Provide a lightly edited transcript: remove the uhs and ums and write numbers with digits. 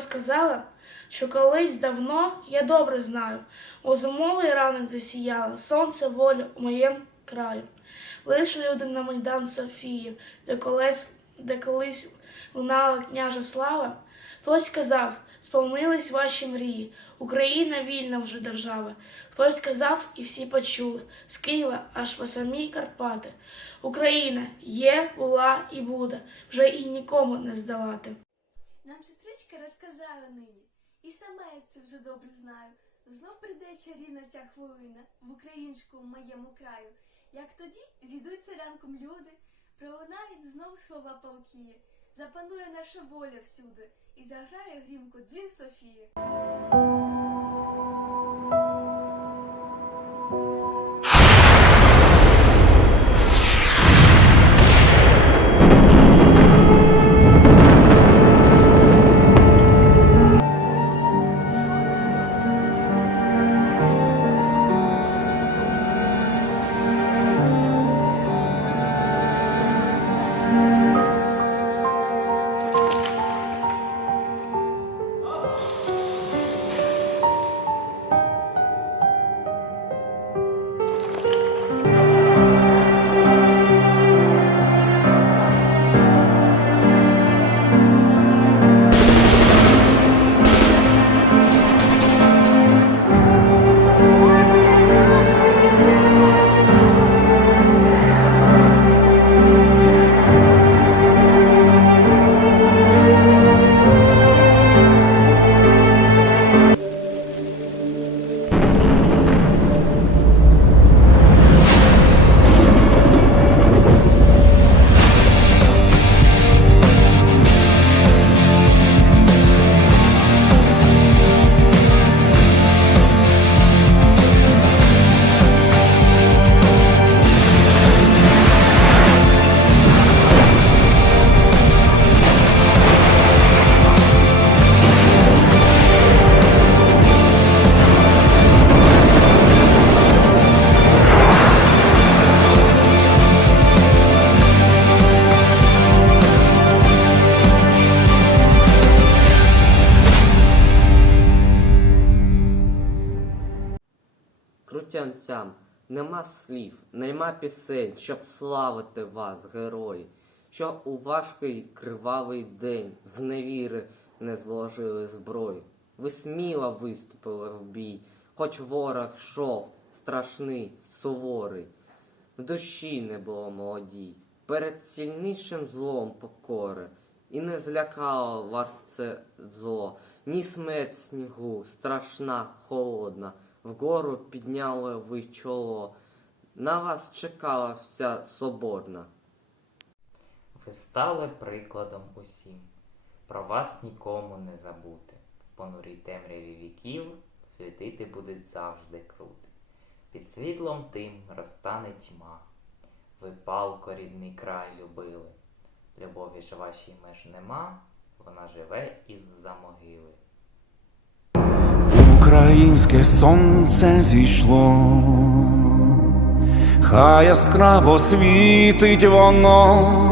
розказала, що колись давно, я добре знаю, у зимовий ранок засіяло сонце волі у моєму краю. Вийшли люди на Майдан Софії, де колись лунала княжа слава. Хтось сказав, сповнились ваші мрії, Україна вільна вже держава. Хтось сказав, і всі почули, з Києва аж по самі Карпати. Україна є, була і буде, вже і нікому не здолати. Нам сестричка розказала нині, і сама я це вже добре знаю. Знов прийде чарівна ця хвилина в українському моєму краю. Як тоді зійдуться ранком люди, пролунають знов слова палкії, запанує наша воля всюди, і заграє грімко дзвін Софії. Крутянцям нема слів, нема пісень, щоб славити вас, герої, що у важкий кривавий день з невіри не зложили зброю. Ви сміло виступили в бій, хоч ворог йшов, страшний, суворий. В душі не було молодій, перед сильнішим злом покори. І не злякало вас це зло, ні смерть снігу, страшна, холодна. Вгору підняли ви чоло, на вас чекала вся соборна. Ви стали прикладом усім, про вас нікому не забути. В понурій темряві віків світити будуть завжди крути. Під світлом тим розтане тьма. Ви палко рідний край любили. Любові ж вашій меж нема, вона живе із-за могили. Українське сонце зійшло, хай яскраво світить воно